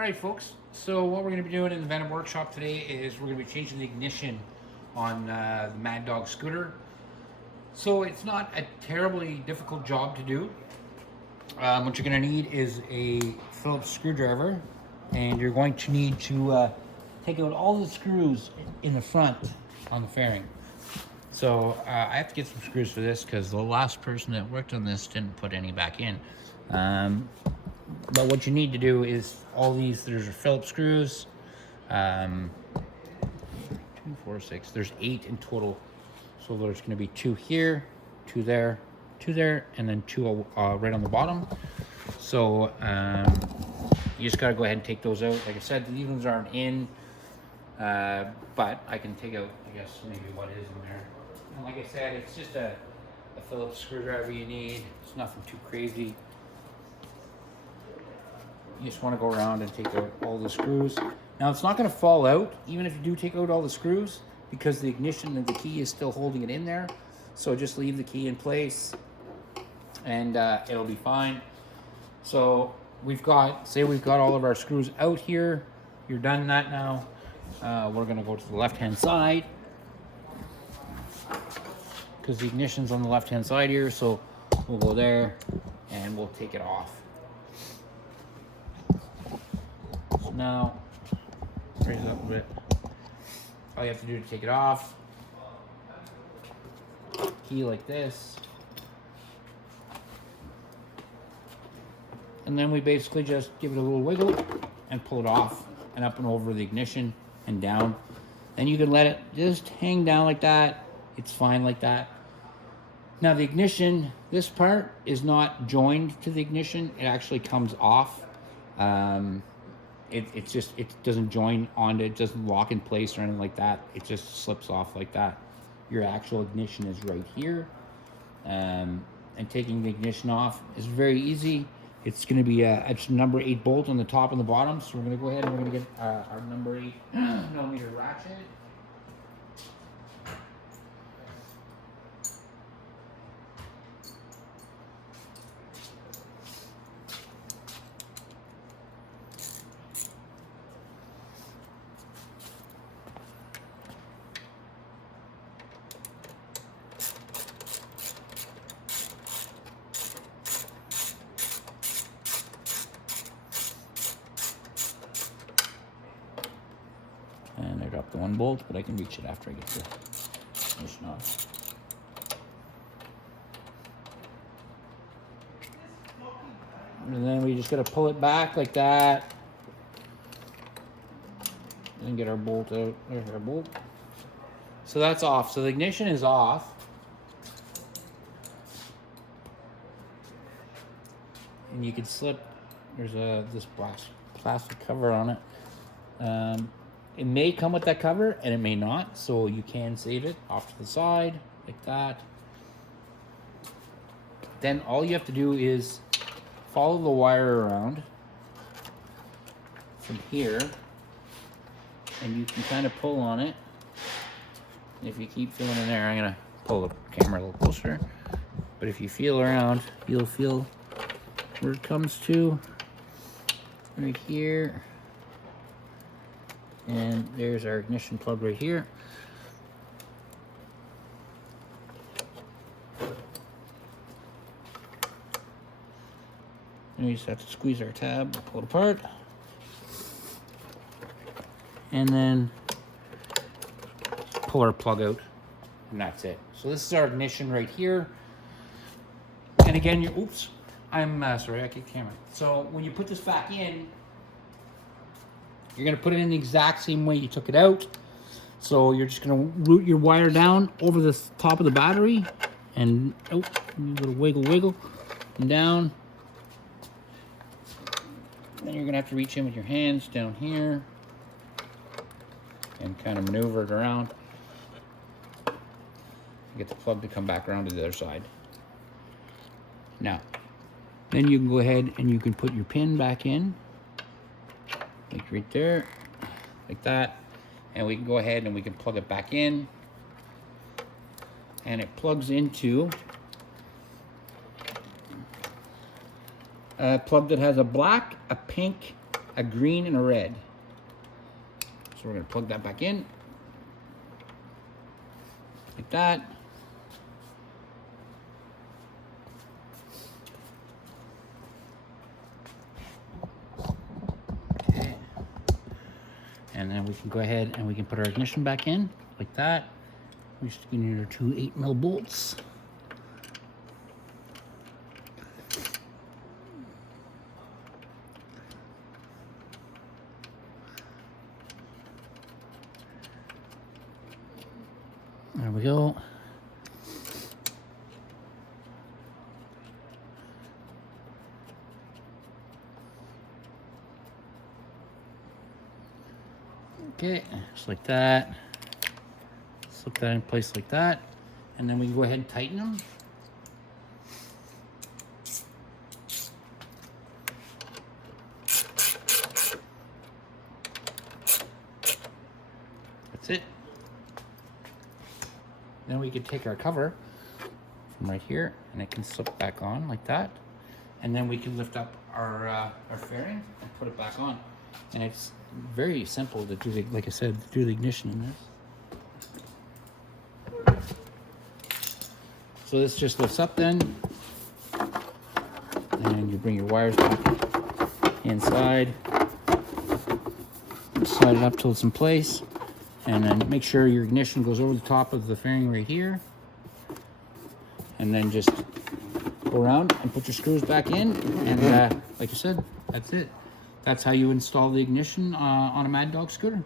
Alright folks, so what we're going to be doing in the Venom workshop today is we're going to be changing the ignition on the Maddog scooter. So it's not a terribly difficult job to do. What you're going to need is a Phillips screwdriver, and you're going to need to take out all the screws in the front on the fairing. So I have to get some screws for this because the last person that worked on this didn't put any back in. But what you need to do is all these, there's your Phillips screws, 2, 4, 6, there's 8 in total. So there's going to be 2 here, 2 there, 2 there, and then 2 right on the bottom. So you just got to go ahead and take those out. Like I said, these ones aren't in, but I can take out, I guess, maybe what is in there. And like I said, it's just a Phillips screwdriver you need. It's nothing too crazy. You just want to go around and take out all the screws. Now it's not going to fall out, even if you do take out all the screws, because the ignition and the key is still holding it in there. So just leave the key in place and it'll be fine. So we've got, say we've got all of our screws out here. You're done that now. We're going to go to the left-hand side because the ignition's on the left-hand side here. So we'll go there and we'll take it off. So now, raise it up a bit. All you have to do to take it off, key like this. And then we basically just give it a little wiggle and pull it off and up and over the ignition and down. Then you can let it just hang down like that. It's fine like that. Now the ignition, this part is not joined to the ignition. It actually comes off. It doesn't join onto it, doesn't lock in place or anything like that. It just slips off like that. Your actual ignition is right here. And taking the ignition off is very easy. It's going to be a number 8 bolt on the top and the bottom. So we're going to go ahead and we're going to get our number 8 millimeter ratchet. And I dropped the 1 bolt, but I can reach it after I get the ignition off. And then we just gotta pull it back like that. And get our bolt out. There's our bolt. So that's off. So the ignition is off. And you can slip, there's this plastic cover on it. It may come with that cover and it may not, so you can save it off to the side like that. Then all you have to do is follow the wire around from here, and you can kind of pull on it. And if you keep feeling in there, I'm gonna pull the camera a little closer, but if you feel around, you'll feel where it comes to right here. And there's our ignition plug right here. And we just have to squeeze our tab, pull it apart. And then pull our plug out. And that's it. So this is our ignition right here. And again, oops, I'm sorry, I kicked the camera. So when you put this back in, you're going to put it in the exact same way you took it out. So you're just going to route your wire down over the top of the battery and a little wiggle and down. Then you're going to have to reach in with your hands down here and kind of maneuver it around. Get the plug to come back around to the other side. Now, then you can go ahead and you can put your pin back in. Like right there, like that, and we can go ahead and we can plug it back in, and it plugs into a plug that has a black, a pink, a green and a red. So we're going to plug that back in. Like that. Okay. And then we can go ahead and we can put our ignition back in like that. We just need our two 8mm bolts. There we go. Okay, just like that. Slip that in place like that. And then we can go ahead and tighten them. That's it. Then we could take our cover from right here and it can slip back on like that. And then we can lift up our fairing and put it back on. And it's very simple to do, like I said, to do the ignition in this. So this just lifts up then. And you bring your wires back inside. Slide it up till it's in place. And then make sure your ignition goes over the top of the fairing right here. And then just go around and put your screws back in. And like I said, that's it. That's how you install the ignition on a Maddog scooter.